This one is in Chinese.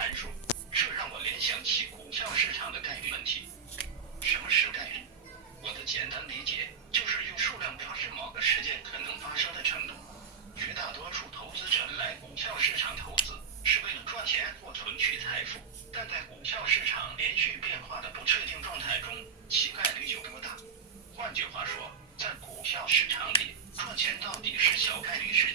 函数，这让我联想起股票市场的概率问题。什么是概率？我的简单理解就是用数量表示某个事件可能发生的程度。绝大多数投资者来股票市场投资是为了赚钱或存取财富，但在股票市场连续变化的不确定状态中，其概率有多大？换句话说，在股票市场里，赚钱到底是小概率事